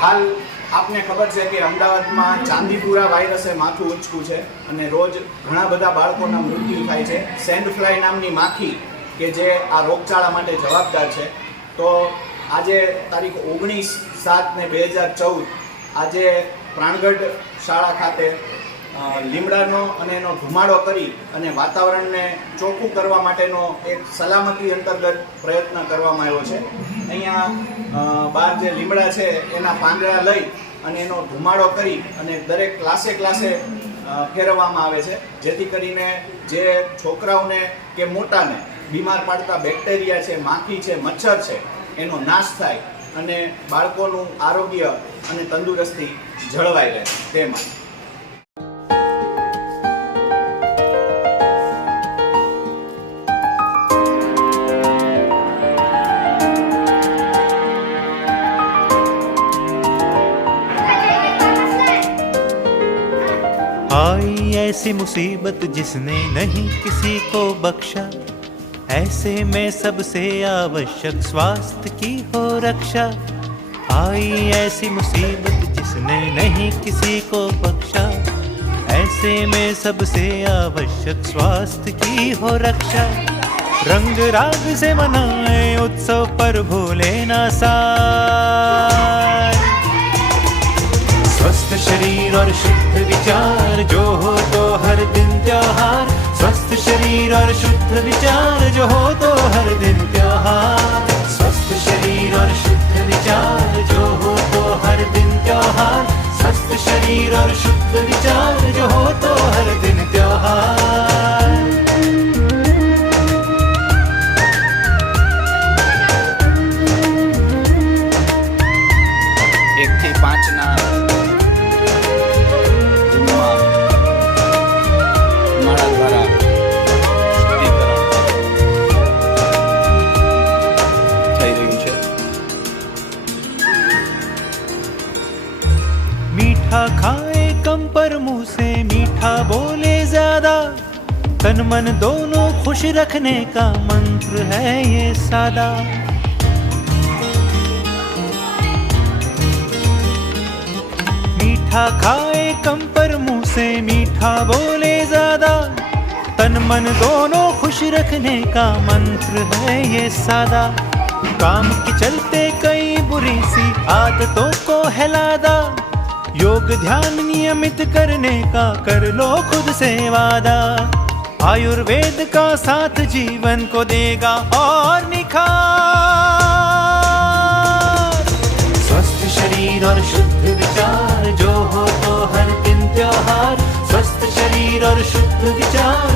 હાલ આપને ખબર છે કે અમદાવાદમાં ચાંદીપુરા વાયરસે માથું ઊંચકું છે અને રોજ ઘણા બધા બાળકોના મૃત્યુ થાય છે. સેન્ડ ફ્લાય નામની માખી કે જે આ રોગચાળા માટે જવાબદાર છે. તો આજે તારીખ ઓગણીસ સાત ને બે હજાર ચૌદ આજે પ્રાણગઢ શાળા ખાતે લીમડાનો અને એનો ધુમાડો કરી અને વાતાવરણને ચોખ્ખું કરવા માટેનો એક સલામતી અંતર્ગત પ્રયત્ન કરવામાં આવ્યો છે. અહીંયા બહાર જે લીમડા છે, એના પાંદડા લઈ અને એનો ધુમાડો કરી અને દરેક ક્લાસે ક્લાસે ફેરવવામાં આવે છે. જેથી કરીને જે છોકરાઓને કે મોટાને બીમાર પાડતા બેક્ટેરિયા છે, માખી છે, મચ્છર છે, એનો નાશ થાય અને બાળકોનું આરોગ્ય અને તંદુરસ્તી જળવાઈ રહે. તે માટે. आई ऐसी मुसीबत जिसने नहीं किसी को बख्शा। ऐसे में सबसे आवश्यक स्वास्थ्य की हो रक्षा। आई ऐसी मुसीबत जिसने नहीं किसी को बख्शा। ऐसे में सबसे आवश्यक स्वास्थ्य की हो रक्षा। रंग राग से मनाए उत्सव पर भूले ना स्वस्थ शरीर और शुद्ध विचार, जो हो तो हर दिन त्योहार। स्वस्थ शरीर और शुद्ध विचार, जो हो तो हर दिन त्योहार। स्वस्थ शरीर और शुद्ध विचार, जो हो तो हर दिन त्योहार। स्वस्थ शरीर और शुद्ध विचार, जो हो तो हर दिन त्योहार। एक थे पाँच नाम मीठा खाए, कम पर मुँह से मीठा बोले ज़्यादा। तन मन दोनों खुश रखने का मंत्र है ये सादा। मीठा खाए, कम पर मुँह से मीठा बोले ज़्यादा। तन मन दोनों खुश रखने का मंत्र है ये सादा। काम के चलते कई बुरी सी आदतों को हिलादा योग ध्यान नियमित करने का कर लो खुद से वादा। आयुर्वेद का साथ जीवन को देगा और निखार। स्वस्थ शरीर और शुद्ध विचार, जो हो तो हर दिन त्योहार। स्वस्थ शरीर और शुद्ध विचार।